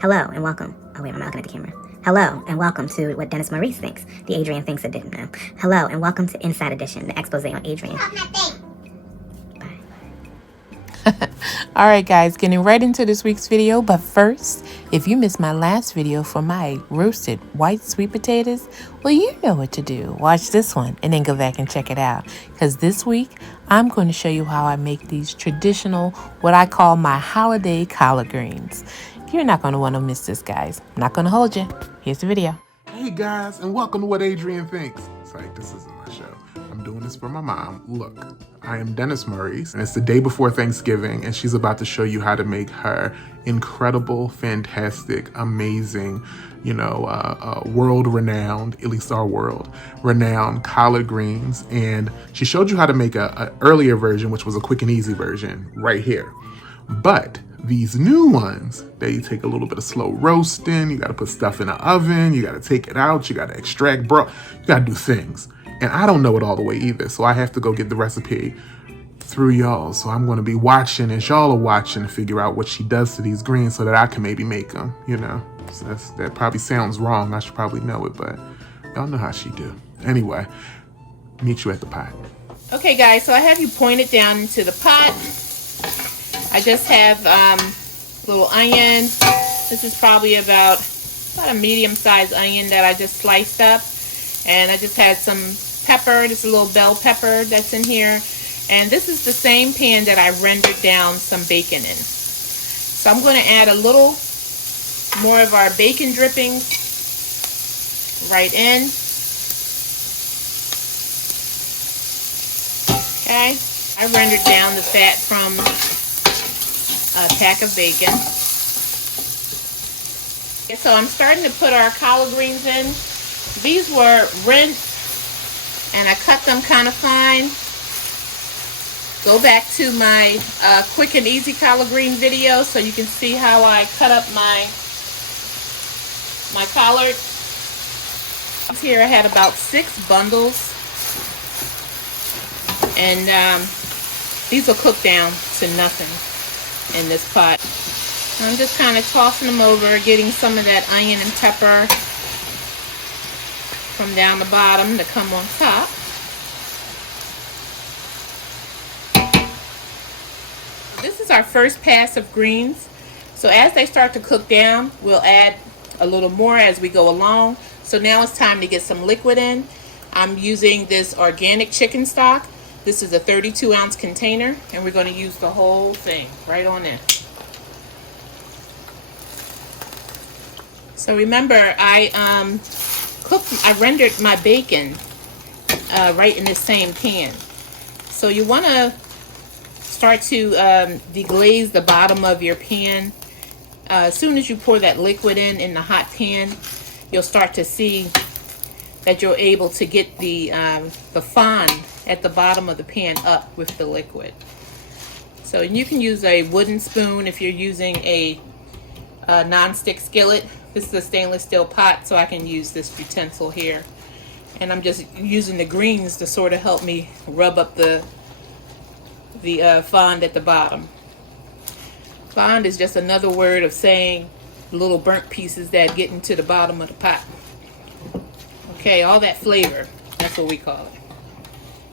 Hello and welcome. Oh wait, I'm not looking at the camera. Hello and welcome to what Dennis Maurice thinks, the Adrian thinks it didn't know. Hello and welcome to Inside Edition, the expose on Adrian. All right, guys, getting right into this week's video. But first, if you missed my last video for my roasted white sweet potatoes, well, you know what to do. Watch this one and then go back and check it out. Because this week, I'm going to show you how I make these traditional, what I call my holiday collard greens. You're not going to want to miss this, guys. I'm not going to hold you. Here's the video. Hey guys, and welcome to What Adrian Thinks. Sorry, this isn't my show. I'm doing this for my mom. Look, I am Dennis Maurice, and it's the day before Thanksgiving, and she's about to show you how to make her incredible, fantastic, amazing, world-renowned, at least our world-renowned collard greens. And she showed you how to make an earlier version, which was a quick and easy version, right here. But these new ones, they take a little bit of slow roasting. You got to put stuff in the oven. You got to take it out. You got to extract broth. You got to do things. And I don't know it all the way either. So I have to go get the recipe through y'all. So I'm going to be watching as y'all are watching to figure out what she does to these greens so that I can maybe make them, So that probably sounds wrong. I should probably know it, but y'all know how she do. Anyway, meet you at the pot. Okay, guys, so I have you pointed down into the pot. I just have little onion. This is probably about a medium-sized onion that I just sliced up. And I just had some pepper, just a little bell pepper that's in here. And this is the same pan that I rendered down some bacon in. So I'm going to add a little more of our bacon drippings right in. Okay, I rendered down the fat from a pack of bacon. Okay, so I'm starting to put our collard greens in. These were rinsed and I cut them kind of fine. Go back to my quick and easy collard green video so you can see how I cut up my collard. Here I had about 6 bundles, and these will cook down to nothing in this pot. I'm just kind of tossing them over, getting some of that onion and pepper from down the bottom to come on top. This is our first pass of greens. So as they start to cook down, we'll add a little more as we go along. So now it's time to get some liquid in. I'm using this organic chicken stock. This is a 32-ounce container, and we're going to use the whole thing right on in. So remember, I rendered my bacon right in this same pan. So you want to start to deglaze the bottom of your pan. As soon as you pour that liquid in the hot pan, you'll start to see that you're able to get the fond at the bottom of the pan up with the liquid. So you can use a wooden spoon if you're using a non-stick skillet. This is a stainless steel pot, so I can use this utensil here. And I'm just using the greens to sort of help me rub up the fond at the bottom. Fond is just another word of saying little burnt pieces that get into the bottom of the pot. Okay, all that flavor, that's what we call it.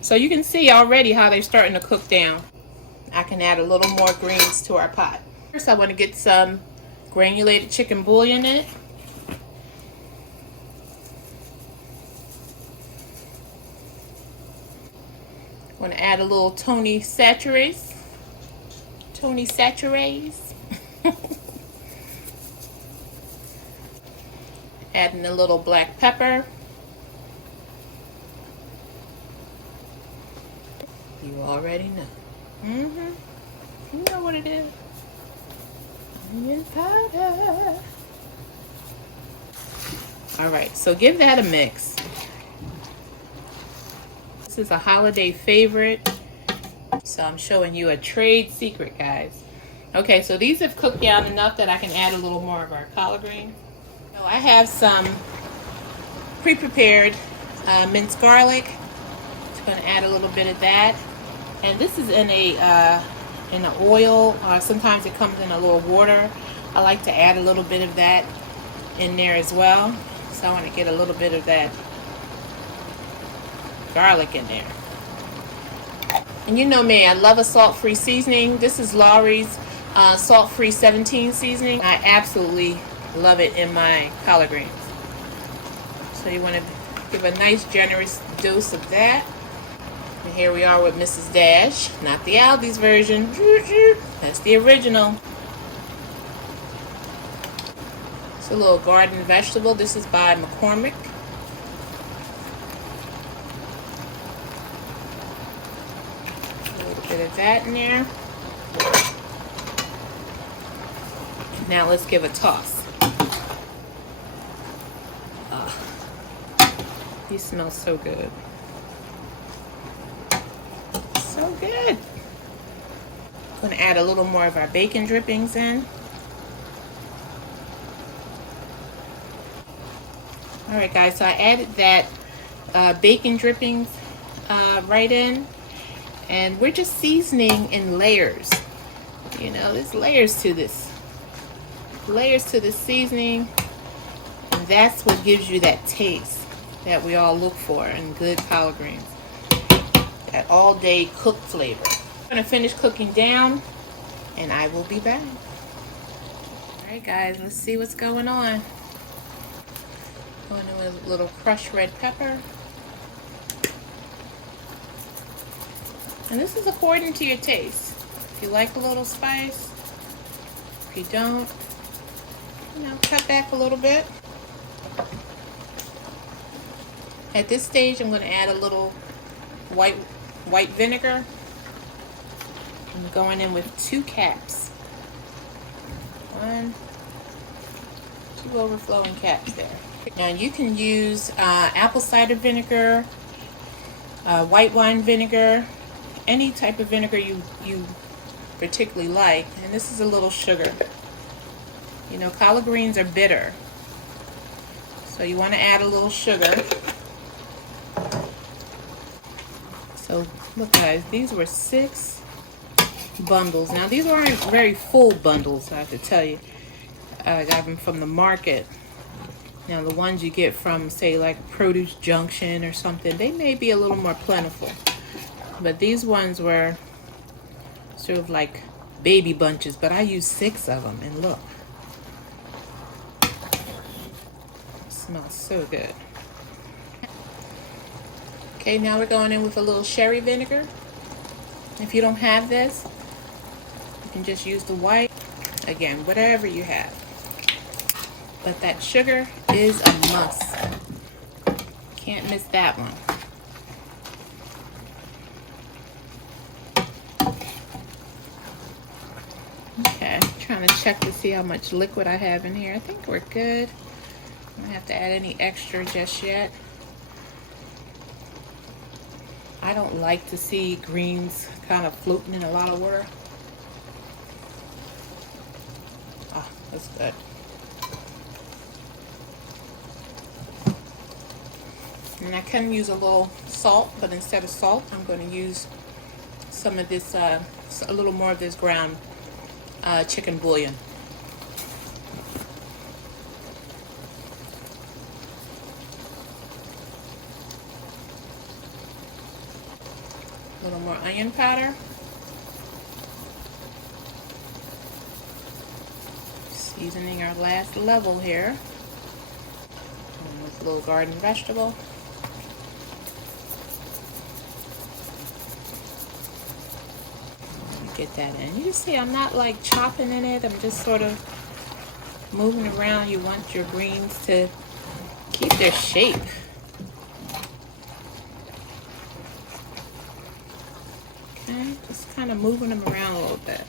So you can see already how they're starting to cook down. I can add a little more greens to our pot. First I want to get some granulated chicken bouillon in it. I want to add a little Tony chacheres. Adding a little black pepper. You already know. You know what it is. Onion powder. Alright, so give that a mix. This is a holiday favorite. So I'm showing you a trade secret, guys. Okay, so these have cooked down enough that I can add a little more of our collard green. So I have some pre-prepared minced garlic. Just going to add a little bit of that. And this is in a in the oil. Sometimes it comes in a little water. I like to add a little bit of that in there as well. So I want to get a little bit of that garlic in there. And you know me, I love a salt-free seasoning. This is Lawry's salt-free 17 seasoning. I absolutely love it in my collard greens. So you want to give a nice generous dose of that. And here we are with Mrs. Dash, not the Aldi's version. That's the original. It's a little garden vegetable. This is by McCormick. A little bit of that in there. Now let's give a toss. These smell so good. So good. I'm going to add a little more of our bacon drippings in. Alright guys, so I added that bacon drippings right in. And we're just seasoning in layers. You know, there's layers to this. Layers to the seasoning. And that's what gives you that taste that we all look for in good collard greens. That all-day cooked flavor. I'm going to finish cooking down, and I will be back. Alright guys, let's see what's going on. Going in with a little crushed red pepper. And this is according to your taste. If you like a little spice, if you don't, you know, cut back a little bit. At this stage, I'm going to add a little white vinegar. I'm going in with 2 caps. 2 overflowing caps there. Now you can use apple cider vinegar, white wine vinegar, any type of vinegar you particularly like. And this is a little sugar. You know, collard greens are bitter, so you want to add a little sugar. So look guys, these were 6 bundles. Now these aren't very full bundles, I have to tell you. I got them from the market. Now the ones you get from, say, like Produce Junction or something, they may be a little more plentiful. But these ones were sort of like baby bunches, but I used 6 of them, and look. It smells so good. Okay, now we're going in with a little sherry vinegar. If you don't have this, you can just use the white. Again, whatever you have. But that sugar is a must. Can't miss that one. Okay, trying to check to see how much liquid I have in here. I think we're good. I don't have to add any extra just yet. I don't like to see greens kind of floating in a lot of water. Oh, that's good. And I can use a little salt, but instead of salt, I'm going to use some of this, a little more of this ground chicken bouillon. A little more onion powder. Seasoning our last level here. And with a little garden vegetable. Get that in. You see, I'm not like chopping in it. I'm just sort of moving around. You want your greens to keep their shape. Okay, just kind of moving them around a little bit.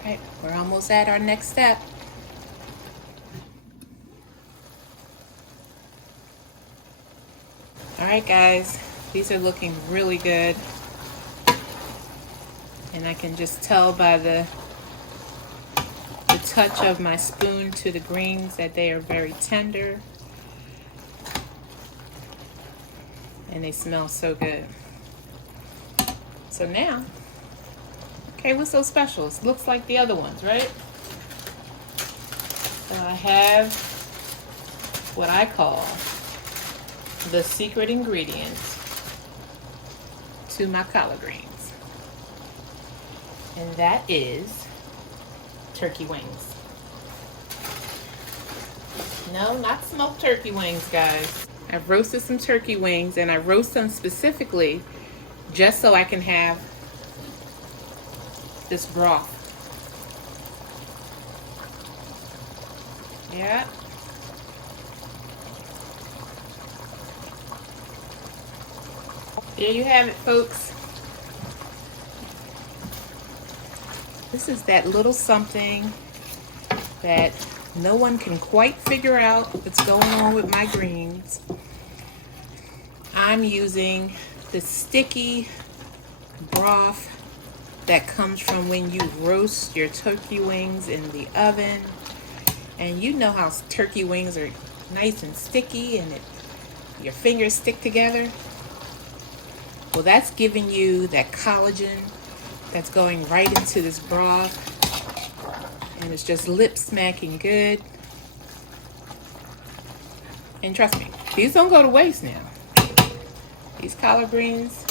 Alright, we're almost at our next step. Alright guys, these are looking really good. And I can just tell by the touch of my spoon to the greens that they are very tender. And they smell so good. So now, Hey, what's so special? It looks like the other ones, right? So I have what I call the secret ingredient to my collard greens. And that is turkey wings. No, not smoked turkey wings, guys. I've roasted some turkey wings, and I roast them specifically just so I can have this broth. Yeah. There you have it, folks. This is that little something that no one can quite figure out what's going on with my greens. I'm using the sticky broth that comes from when you roast your turkey wings in the oven. And you know how turkey wings are nice and sticky and your fingers stick together. Well, that's giving you that collagen that's going right into this broth. And it's just lip smacking good. And trust me, these don't go to waste now. These collard greens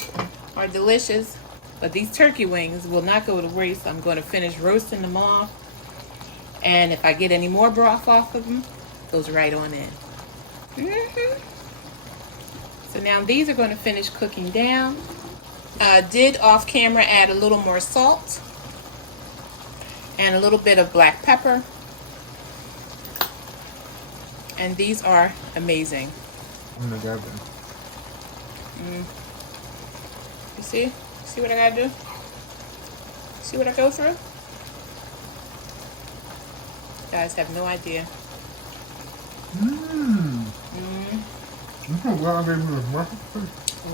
are delicious, but these turkey wings will not go to waste. I'm going to finish roasting them off. And if I get any more broth off of them, it goes right on in. So now these are going to finish cooking down. Did off camera add a little more salt and a little bit of black pepper. And these are amazing. I'm gonna grab them. You see? See what I gotta do? See what I go through? You guys have no idea.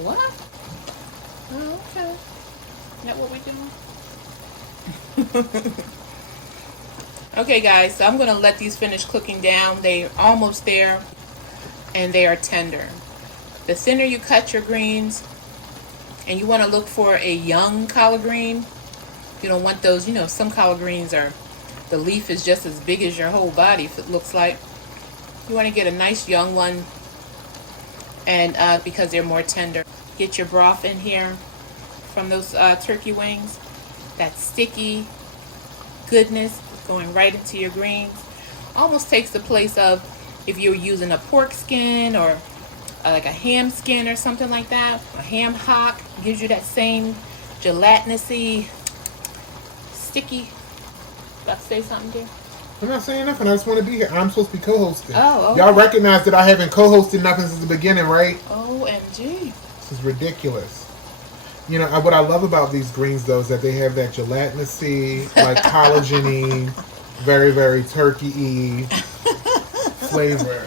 What? Oh, okay. Isn't that what we're doing? Okay, guys, so I'm going to let these finish cooking down. They're almost there, and they are tender. The thinner you cut your greens, and you want to look for a young collard green. You don't want those, you know, some collard greens are, the leaf is just as big as your whole body, if it looks like. You want to get a nice young one, and because they're more tender. Get your broth in here from those turkey wings. That sticky goodness going right into your greens. Almost takes the place of if you're using a pork skin or like a ham skin or something like that. A ham hock gives you that same gelatinousy, sticky. About to say something, dear? I'm not saying nothing. I just want to be here. I'm supposed to be co-hosting. Oh, okay. Y'all recognize that I haven't co-hosted nothing since the beginning, right? OMG. This is ridiculous. You know, what I love about these greens, though, is that they have that gelatinous-y, like collagen-y, very, very turkey-y flavor.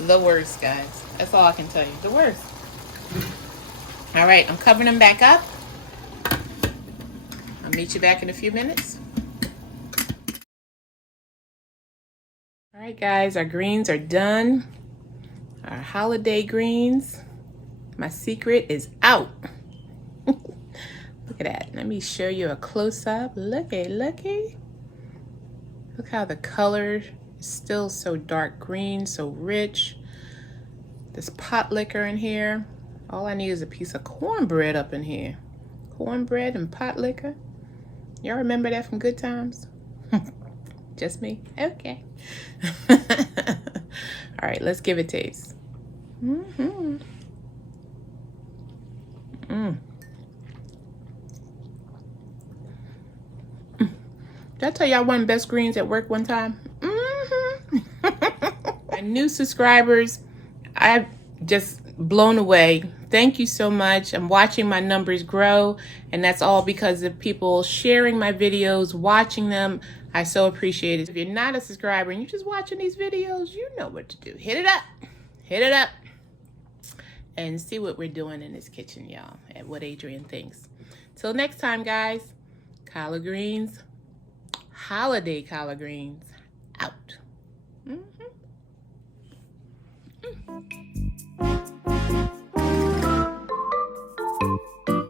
The worst, guys. That's all I can tell you. The worst. All right, I'm covering them back up. I'll meet you back in a few minutes. All right, guys, our greens are done. Our holiday greens. My secret is out. Look at that. Let me show you a close-up. Looky. Look how the color is still so dark green, so rich. This pot liquor in here. All I need is a piece of cornbread up in here. Cornbread and pot liquor. Y'all remember that from Good Times? Just me? Okay. All right, let's give it a taste. Did I tell y'all one of the best greens at work one time? My new subscribers, I've just blown away. Thank you so much. I'm watching my numbers grow, and that's all because of people sharing my videos, watching them. I so appreciate it. If you're not a subscriber and you're just watching these videos, you know what to do. Hit it up, and see what we're doing in this kitchen, y'all, at What Adrian Thinks. Till next time, guys, collard greens, holiday collard greens, out.